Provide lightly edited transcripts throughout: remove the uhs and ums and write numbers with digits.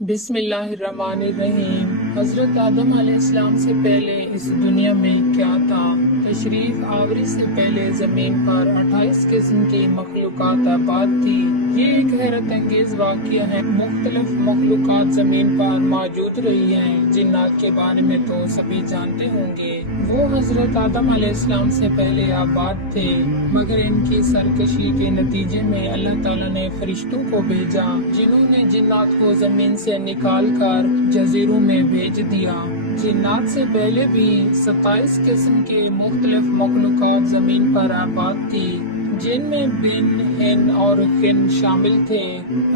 بسم اللہ الرحمن الرحیم۔ حضرت آدم علیہ السلام سے پہلے اس دنیا میں کیا تھا؟ تشریف آوری سے پہلے زمین پر 28 قسم کی مخلوقات آباد تھی۔ یہ ایک حیرت انگیز واقعہ ہے۔ مختلف مخلوقات زمین پر موجود رہی ہیں۔ جنات کے بارے میں تو سبھی جانتے ہوں گے، وہ حضرت آدم علیہ السلام سے پہلے آباد تھے، مگر ان کی سرکشی کے نتیجے میں اللہ تعالیٰ نے فرشتوں کو بھیجا، جنہوں نے جنات کو زمین سے نکال کر جزیروں میں بھیج دیا۔ جنات سے پہلے بھی 27 قسم کے مختلف مخلوقات زمین پر آباد تھی، جن میں بن، ہن اور خن شامل تھے۔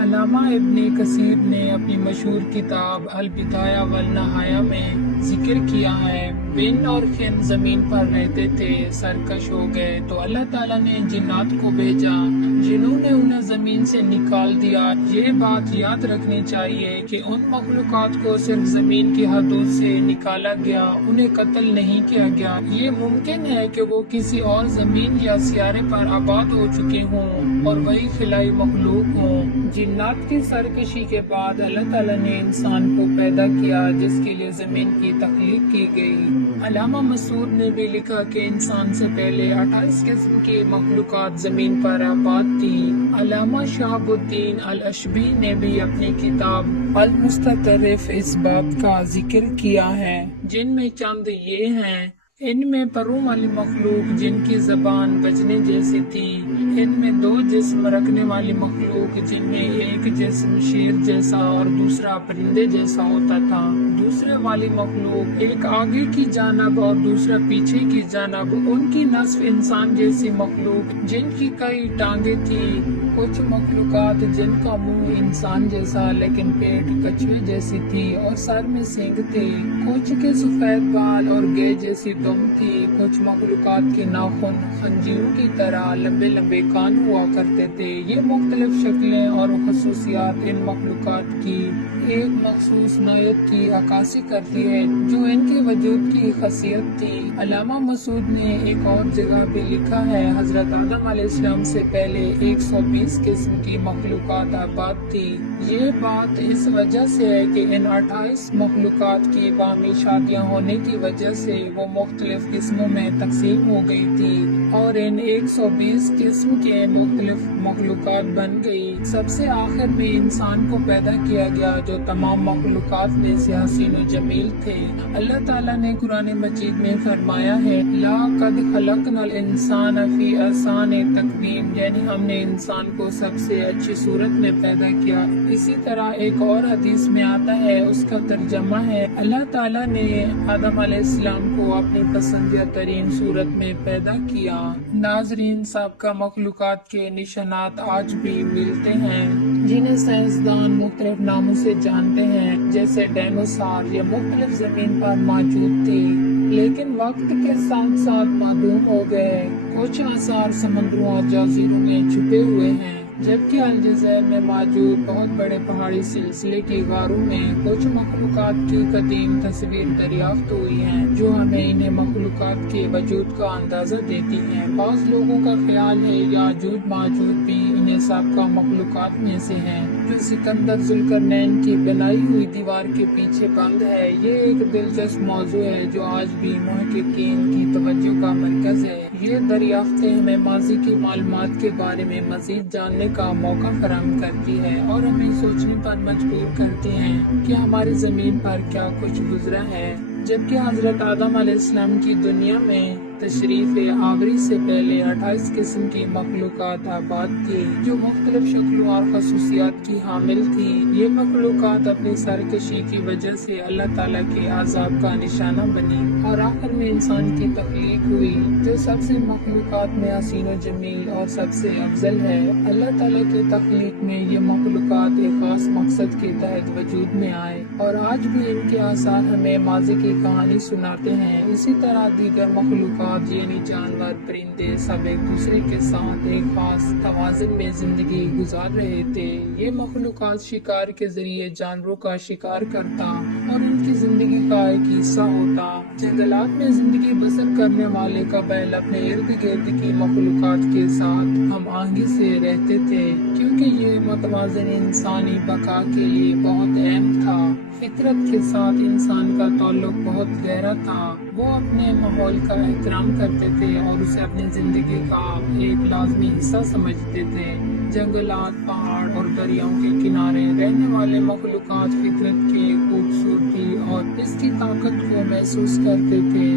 علامہ ابن کثیر نے اپنی مشہور کتاب البدایہ والنہایہ میں ذکر کیا ہے، بن اور خن زمین پر رہتے تھے، سرکش ہو گئے تو اللہ تعالیٰ نے جنات کو بھیجا، جنہوں نے انہیں زمین سے نکال دیا۔ یہ بات یاد رکھنی چاہیے کہ ان مخلوقات کو صرف زمین کی حدود سے نکالا گیا، انہیں قتل نہیں کیا گیا۔ یہ ممکن ہے کہ وہ کسی اور زمین یا سیارے پر آباد ہو چکے ہوں اور وہی خلائی مخلوق ہوں۔ جنات کی سرکشی کے بعد اللہ تعالیٰ نے انسان کو پیدا کیا، جس کے لیے زمین کی تخلیق کی گئی۔ علامہ مسعود نے بھی لکھا کہ انسان سے پہلے 28 قسم کی مخلوقات زمین پر آباد تھی۔ علامہ شہاب الدین الاشبی نے بھی اپنی کتاب المستطرف اس بات کا ذکر کیا ہے، جن میں چند یہ ہیں: ان میں پروں والی مخلوق جن کی زبان بجنے جیسی تھی، ان میں 2 جسم رکھنے والی مخلوق جن میں ایک جسم شیر جیسا اور دوسرا پرندے جیسا ہوتا تھا، دوسرے والی مخلوق ایک آگے کی جانب اور دوسرا پیچھے کی جانب، ان کی نصف انسان جیسی مخلوق جن کی کئی ٹانگیں تھی، کچھ مخلوقات جن کا منہ انسان جیسا لیکن پیٹ کچھوے جیسی تھی اور سر میں سینگ تھے، کچھ کے سفید بال اور گے جیسی دم تھی، کچھ مخلوقات کے ناخن خنجروں کی طرح لمبے لمبے کان ہوا کرتے تھے۔ یہ مختلف شکلیں اور خصوصیات ان مخلوقات کی ایک مخصوص نوعیت کی عکاسی کرتی ہے، جو ان کے وجود کی خاصیت تھی۔ علامہ مسعود نے ایک اور جگہ بھی لکھا ہے، حضرت آدم علیہ السلام سے پہلے 120 قسم کی مخلوقات آباد تھی۔ یہ بات اس وجہ سے ہے کہ ان 28 مخلوقات کی باہمی شادیاں ہونے کی وجہ سے وہ مختلف قسموں میں تقسیم ہو گئی تھی اور ان 120 قسم کے مختلف مخلوقات بن گئی۔ سب سے آخر میں انسان کو پیدا کیا گیا، جو تمام مخلوقات میں سے حسین و جمیل تھے۔ اللہ تعالیٰ نے قرآن مجید میں فرمایا ہے، لَقَدْ خَلَقْنَا الْإِنسَانَ فِي أَحْسَنِ تَقْوِيمٍ، یعنی ہم نے انسان کو سب سے اچھی صورت میں پیدا کیا۔ اسی طرح ایک اور حدیث میں آتا ہے، اس کا ترجمہ ہے، اللہ تعالیٰ نے آدم علیہ السلام کو اپنی پسندیدہ ترین صورت میں پیدا کیا۔ ناظرین، سابقہ مخلوقات کے نشانات آج بھی ملتے ہیں، جنہیں سائنسدان مختلف ناموں سے جانتے ہیں، جیسے ڈائنوسار، یہ مختلف زمین پر موجود تھے لیکن وقت کے ساتھ ساتھ معدوم ہو گئے۔ کچھ آثار سمندروں اور جزیروں میں چھپے ہوئے ہیں، جبکہ الجزائر میں موجود بہت بڑے پہاڑی سلسلے کی غاروں میں کچھ مخلوقات کی قدیم تصویر دریافت ہوئی ہیں، جو ہمیں انہیں مخلوقات کے وجود کا اندازہ دیتی ہیں۔ بعض لوگوں کا خیال ہے یاجوج ماجوج بھی انہیں سابقہ مخلوقات میں سے ہیں، جو سکندر ذوالقرنین کی بنائی ہوئی دیوار کے پیچھے بند ہے۔ یہ ایک دلچسپ موضوع ہے جو آج بھی محققین کی توجہ کا مرکز ہے۔ یہ دریافتیں ہمیں ماضی کی معلومات کے بارے میں مزید جاننے کا موقع فراہم کرتی ہے اور ہمیں سوچنے پر مجبور کرتی ہیں کہ ہماری زمین پر کیا کچھ گزرا ہے۔ جبکہ حضرت آدم علیہ السلام کی دنیا میں تشریف آوری سے پہلے 28 قسم کی مخلوقات آباد تھی، جو مختلف شکلوں اور خصوصیات کی حامل تھی۔ یہ مخلوقات اپنی سرکشی کی وجہ سے اللہ تعالیٰ کے عذاب کا نشانہ بنی اور آخر میں انسان کی تخلیق ہوئی، جو سب سے مخلوقات میں حسین و جمیل اور سب سے افضل ہے۔ اللہ تعالیٰ کی تخلیق میں یہ مخلوقات ایک خاص مقصد کے تحت وجود میں آئے اور آج بھی ان کے آثار ہمیں ماضی کی کہانی سناتے ہیں۔ اسی طرح دیگر مخلوقات یعنی جانور، پرندے سب ایک دوسرے کے ساتھ ایک خاص توازن میں زندگی گزار رہے تھے۔ یہ مخلوقات شکار کے ذریعے جانوروں کا شکار کرتا اور ان کی زندگی کا ایک حصہ ہوتا۔ جنگلات میں زندگی بسر کرنے والے قبائل اپنے ارد گرد کی مخلوقات کے ساتھ ہم آہنگی سے رہتے تھے، کیونکہ یہ متوازن انسانی بقا کے لیے بہت اہم فطرت کے ساتھ انسان کا تعلق بہت گہرا تھا۔ وہ اپنے ماحول کا احترام کرتے تھے اور اسے اپنی زندگی کا ایک لازمی حصہ سمجھتے تھے۔ جنگلات، پہاڑ اور دریاؤں کے کنارے رہنے والے مخلوقات فطرت کی خوبصورتی اور اس کی طاقت کو محسوس کرتے تھے۔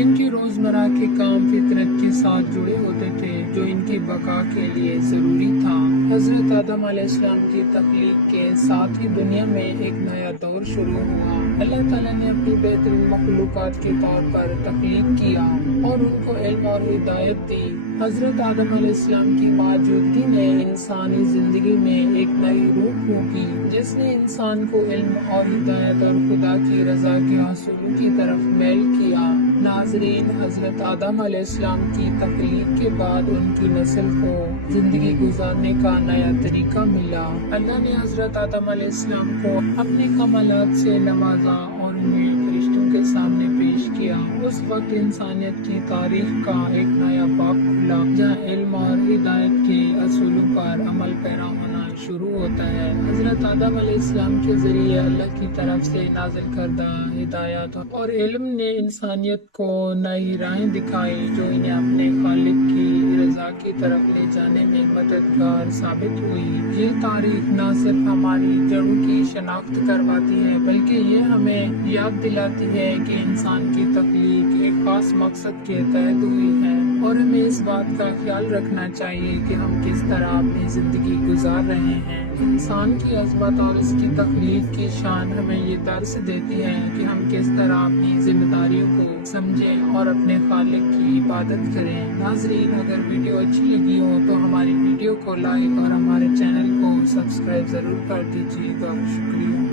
ان کی روزمرہ کے کام فطرت کے ساتھ جڑے ہوتے تھے جو ان کی بقا کے لیے ضروری تھا۔ حضرت آدم علیہ السلام کی تخلیق کے ساتھ ہی دنیا میں ایک نیا دور شروع ہوا۔ اللہ تعالیٰ نے اپنی بہترین مخلوقات کے طور پر تخلیق کیا اور ان کو علم اور ہدایت دی۔ حضرت آدم علیہ السلام کی موجودگی نے انسانی زندگی میں ایک نئی روح پھونکی جس نے انسان کو علم اور ہدایت اور خدا کی رضا کے حصول کی طرف میل کیا۔ ناظرین، حضرت آدم علیہ السلام کی تخلیق کے بعد ان کی نسل کو زندگی گزارنے کا نیا طریقہ ملا۔ اللہ نے حضرت آدم علیہ السلام کو اپنے کمالات سے نوازا اور انہیں فرشتوں کے سامنے پیش کیا۔ اس وقت انسانیت کی تاریخ کا ایک نیا باب کھلا جہاں علم اور ہدایت کے اصولوں پر عمل پیرا ہونا شروع ہوتا ہے۔ حضرت آدم علیہ السلام کے ذریعے اللہ کی طرف سے نازل کردہ ہدایات اور علم نے انسانیت کو نئی راہیں دکھائی جو انہیں اپنے خالق کی رضا کی طرف لے جانے میں مددگار ثابت ہوئی۔ یہ تاریخ نہ صرف ہماری جڑوں کی شناخت کرواتی ہے بلکہ یہ ہمیں یاد دلاتی ہے کہ انسان کی تخلیق ایک خاص مقصد کے تحت ہوئی ہے اور ہمیں اس بات کا خیال رکھنا چاہیے کہ ہم کس طرح اپنی زندگی گزار رہے ہیں۔ انسان کی عظمت اور اس کی تخلیق کی شان ہمیں یہ درس دیتی ہے کہ ہم کس طرح اپنی ذمہ داریوں کو سمجھیں اور اپنے خالق کی عبادت کریں۔ ناظرین، اگر ویڈیو اچھی لگی ہو تو ہماری ویڈیو کو لائک اور ہمارے چینل کو سبسکرائب ضرور کر دیجیے گا۔ شکریہ۔